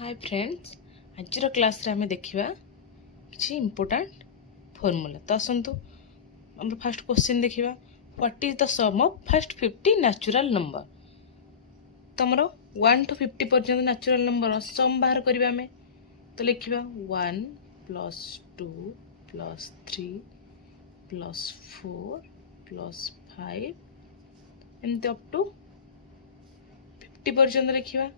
Hi friends, आज class रे आमे देखिबा किछि इंपोर्टेंट फॉर्मूला। तो आसंतु हम फर्स्ट क्वेश्चन देखिबा, what is the sum of first 50 natural number. तो हमरो 1 टू 50 पर्यंत नेचुरल नंबर सम बाहर करिबा हमें। तो लिखिबा 1 प्लस 2 प्लस 3 प्लस 4 प्लस 5 एमती अप टू 50 पर्यंत लिखिबा।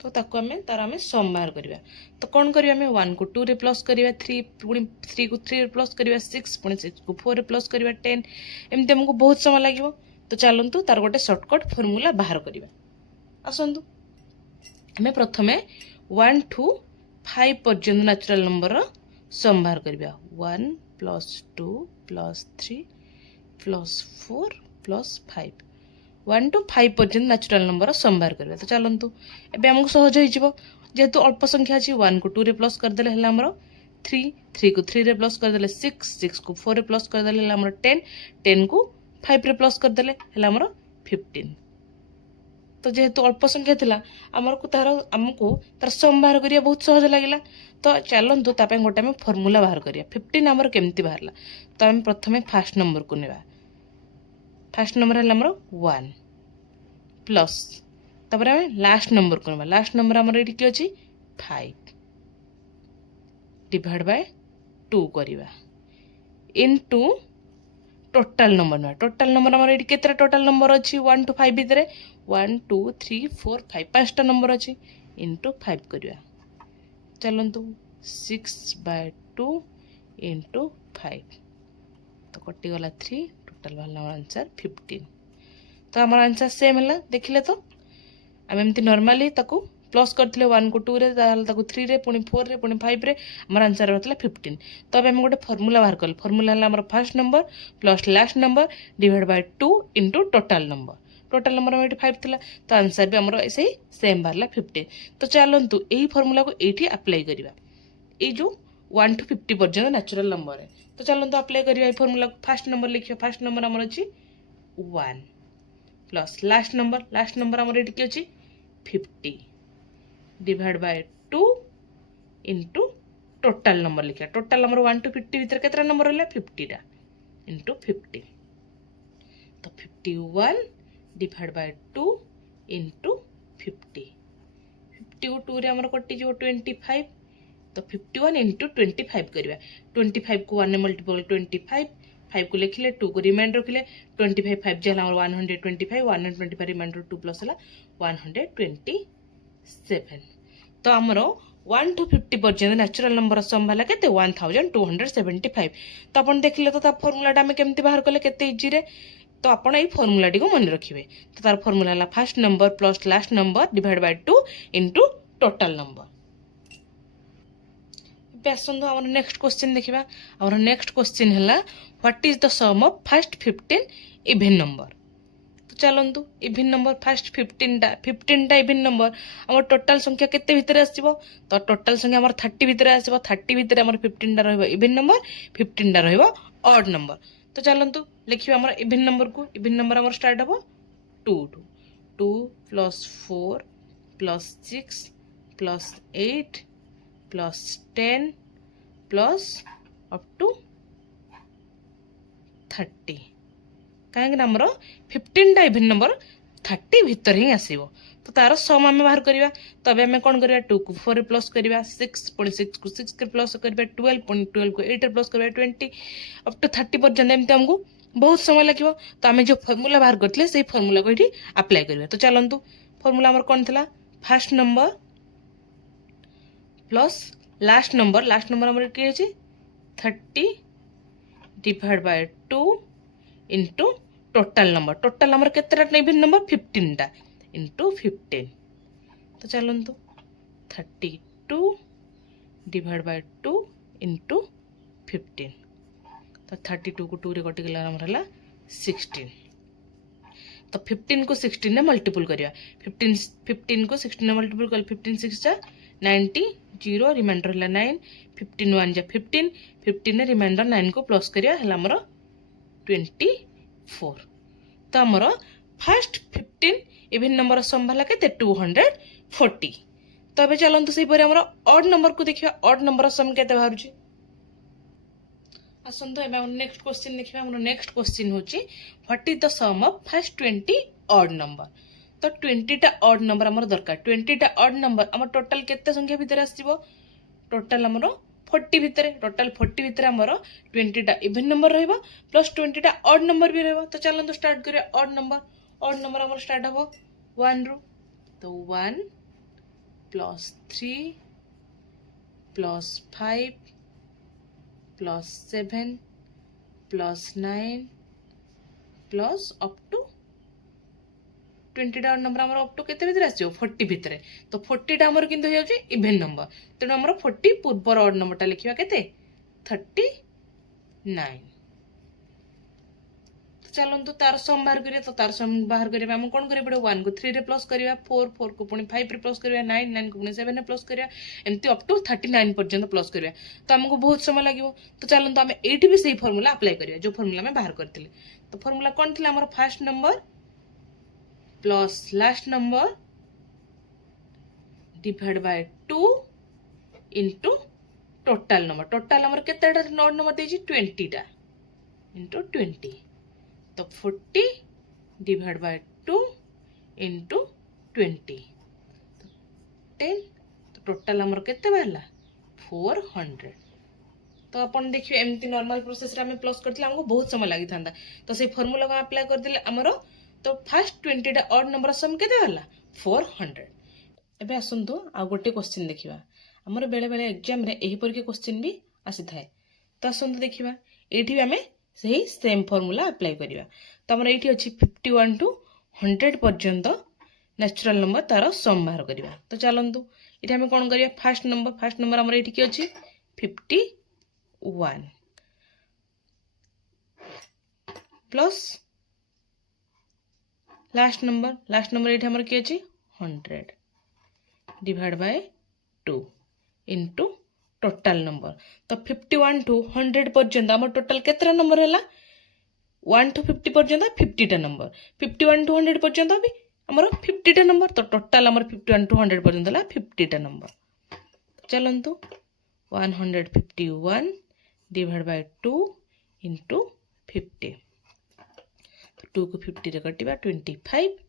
तो ताको हमें तार हमें सम बाहर करिबा। तो कौन करिबा हमें 1 को 2 रे प्लस करिबा, 3 पुणी 3 को 3 रे प्लस करिबा, 6 पुणी 6 को 4 रे प्लस करिबा 10। एमती हमको बहुत समय लागिवो। तो चलंतु तार गोटे शॉर्टकट फार्मूला बाहर करिबा। आसंतु हमें प्रथमे 1 टू 5 पर्यंत नेचुरल नंबर सम बाहर करिबा। 1 plus 2 plus 3 plus 4 plus 5 1 to 5 पर्यंत नेचुरल नंबर सम बाहर करिबा। तो चलंतु एबे हमको सहज होई जिवो, जेहेतु अल्प संख्या अछि 1 को 2 रे प्लस कर देले हला हमरो 3 3 को 3 रे प्लस कर देले 6 6 को 4 रे प्लस कर देले हला हमरो 10 10 को 5 रे प्लस कर देले हला हमरो 15। तो जेहेतु अल्प संख्या थिला हमको तार सम बाहर करिया बहुत सहज लागिला। तो चलंतु तापे गोटे हम फार्मूला बाहर करिया। 15 हमरो केमती बाहरला। तो हम प्रथमे फर्स्ट नंबर को नेबा। फर्स्ट नंबर है हमरो 1 प्लस तपर हमें लास्ट नंबर को नेबा। लास्ट नंबर हमरो एठी की अछि 5 डिवाइड बाय 2 करिबा इनटू टोटल नंबर ना। टोटल नंबर हमरो एठी केतरा टोटल नंबर अछि 1 टू 5 भितरे 1 2 3 4 5 पांचटा नंबर अछि इनटू 5 करिबा। चलंतु 6 बाय 2 इनटू 5 तो कटि गला 3 टोटल वाला आंसर 15। तो हमारा आंसर सेम है देखिले। तो आम एमती नॉर्मली ताकू प्लस करथिले 1 को 2 रे ताकू 3 रे पुणी 4 रे पुणी 5 रे हमारा आंसर रहतला 15। तो अब हम गोटे फार्मूला बाहर कल। फार्मूला है हमारा first number plus last number divide by 2 into total number. Total number हम 5 थिला तो आंसर भी हमरो ऐसे ही सेम बाहरला 15। तो चलंतु एही फार्मूला को एठी अप्लाई करिबा। ए जो 1 टू 50 पर्यंत नेचुरल नंबर है। तो चलंतु अप्लाई करिबा ए फार्मूला। फर्स्ट नंबर लिखियो। फर्स्ट नंबर हमर अछि 1 प्लस लास्ट नंबर हमर एठी की अछि 50 divide by 2 into total number लिखा। टोटल नंबर 1 टू 50 भीतर केतरा नंबर रहला 50 टा इनटू 50। तो 51 डिवाइड बाय 2 इनटू 50 50 को 2 रे हमर कटि जो 25। तो 51 इनटू 25 करिबा। 25 को 1 ने मल्टीपल 25 5 को लिखिले 2 को रिमाइंडर रखिले 25 5 जे हमर 125 125 रिमाइंडर 2 प्लस हला 127। तो हमरो 1 टू 50 पर्यंत नेचुरल नंबर सम भाला केते 1275। तो अपन देखिले तो ता फार्मूला टा हमें केमती बाहर करले केते इजी रे। तो अपन एई फार्मूला टी को मन रखिबे। तो तार फार्मूला हला first number plus last number divide by 2 into total number. आसंतु हमर नेक्स्ट क्वेश्चन देखिबा। हमर नेक्स्ट क्वेश्चन हला what is the sum of first 15 even number. तो चलंतु इवन नंबर फर्स्ट 15 टा इवन नंबर हमर टोटल संख्या केते भितरे आसीबो। तो टोटल संख्या हमर 30 भितरे आसीबो। 30 भितरे हमर 15 टा रहबो इवन नंबर, 15 टा रहबो ऑड नंबर। तो चलंतु लिखिबा हमर इवन नंबर को। इवन नंबर हमर स्टार्ट हबो 2 2 plus 4 plus 6 plus 8 plus 10 plus up to 30। कहीं हमरो 15 टा इवन नंबर 30 भीतर ही आसीबो। तो तार सम आमे बाहर करिबा। तबे हमें कोन करिबा 2 को 4 रे प्लस करिबा, 6 पुणी 6 को 6 के प्लस करिबा, 12 पुणी 12 को 8 रे प्लस करिबा, 20 अप टू 30 पर्यंत एमते हमको बहुत समय लागिवो। तो आमे जो फार्मूला बाहर करथिले सेही फार्मूला को एठी अप्लाई करिबा। तो चलंतु फार्मूला हमर कोन थिला first number plus last number हमर के अछि 30 divide by 2 into total number. Total number केतरा इवन नंबर 15 टा इनटू 15। तो चलंतु 32 डिवाइड बाय 2 इनटू 15। तो 32 को 2 रे कटि गेला हमर हला 16। तो 15 को 16 ने मल्टीपल करिया। 15 को 16 ने मल्टीपल कर 15 6 जा 90 0 रिमाइंडर हला 9 15 1 जा 15 15 ने रिमाइंडर 9 को प्लस करिया हला हमर 24। तो हमर फास्ट 15 इवन नंबर सम भला के 240 तो अबे चलंतु से पर हमर ऑड नंबर को देखिया ऑड नंबर सम केते बाहरुची आसंतो एबे हम नेक्स्ट क्वेश्चन देखिबा हमर नेक्स्ट क्वेश्चन होची what is the sum of first 20 odd number तो 20 टा ऑड नंबर हमर दरकार 20 टा ऑड नंबर हमर टोटल केते संख्या भीतर आसीबो टोटल हमर 40 भीतर टोटल 40 भीतर हमर 20 टा इवन नंबर रहइबो प्लस 20 टा ऑड नंबर भी रहइबो तो चलंतु स्टार्ट करिया ऑड नंबर हमर स्टार्ट हबो 1 रो तो 1 plus 3 plus 5 plus 7 plus 9 plus up to 20 टा नंबर हमर अप टू केते भीतर आछियो 40 भीतर तो 40 टा हमर किंतु हेउची इवन नंबर तेनो हमर 40 पूर्वर ऑड नंबर टा लिखिबा केते 39 चलंतु तार सम बाहर करिया तो तार सम बाहर करिया हम कोन करिया पड़े 1 को 3 रे प्लस करिया 4 को पुनी 5 रे प्लस करिया 9 को पुनी 7 रे प्लस करिया एमती अप टू 39 पर्यंत प्लस करिया तो हमको बहुत समय लागिवो तो चलंतु हम एठी भी सेही फार्मूला अप्लाई करिया जो फार्मूला में बाहर करथिले तो फार्मूला कोन थिला हमर first number plus last number divide by 2 into total number केतेटा ऑड नंबर देजी 20 टा इनटू 20 तो 40 डिवाइड बाय 2 इनटू 20 10 तो टोटल हमर केते बाहला 400 तो अपन देखियो एमती नॉर्मल प्रोसेस रे हम प्लस करथिला हमको बहुत समय लागि थांदा तो से फार्मूला को अप्लाई कर दिले हमरो तो फर्स्ट 20 टा ऑड नंबर सम केते बाहला 400 एबे आसंतो आ गोटे क्वेश्चन देखिबा हमर बेले बेले एग्जाम रे एही पर के क्वेश्चन भी आसी थाए तो आसंतो देखिबा एठी हमें सही सेम फार्मूला अप्लाई करिया तो हमर एठी अछि 51 टू 100 पर्यंत नेचुरल नंबर तार सम बाहर करिया तो चलंतु एठी हम कोन करिया फर्स्ट नंबर हमर एठी के अछि 51 प्लस लास्ट नंबर एठी हमर के अछि 100 divide by 2 into total number तो 51 टू 100 पर्यंत हमर टोटल केतरा नंबर हैला 1 टू 50 पर्यंत 50 टा नंबर 51 टू 100 पर्यंत भी हमर 50 टा नंबर तो टोटल हमर 51 टू 100 पर्यंत हैला 50 टा नंबर चलंतु 151 डिवाइड बाय 2 इनटू 50 तो 2 को 50 रे कटिबा 25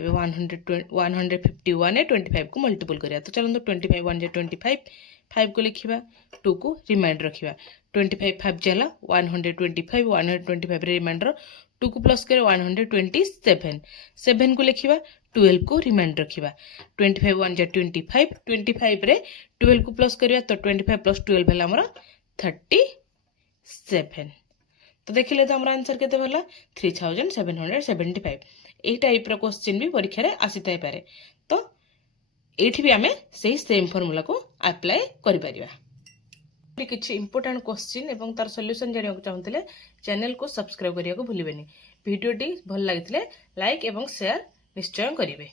एबे 151 ए 25 को मल्टीपल करिया तो चलंतु 25 1 जे 25 5 को लिखिबा 2 को रिमाइंडर रखिबा 25 5 जाला 125 रिमाइंडर 2 को प्लस करे 127 7 को लिखिबा 12 को रिमाइंडर रखिबा 25 1 जा 25 रे 12 को प्लस करिया तो 25 प्लस 12 भेला हमर 37 तो देखिले तो हमर आंसर केते भेला 3775 ए टाइप रो क्वेश्चन भी परीक्षा रे आसी थाई पारे तो एठी भी हमें सही सेम फार्मूला को अप्लाई करि परिबा किछि इंपोर्टेंट क्वेश्चन एवं तार सॉल्यूशन जानिया चाहूतिले चैनल को सब्सक्राइब करिया को भूलिबेनी वीडियो टी भल लागितले लाइक एवं शेयर निश्चय करिवे।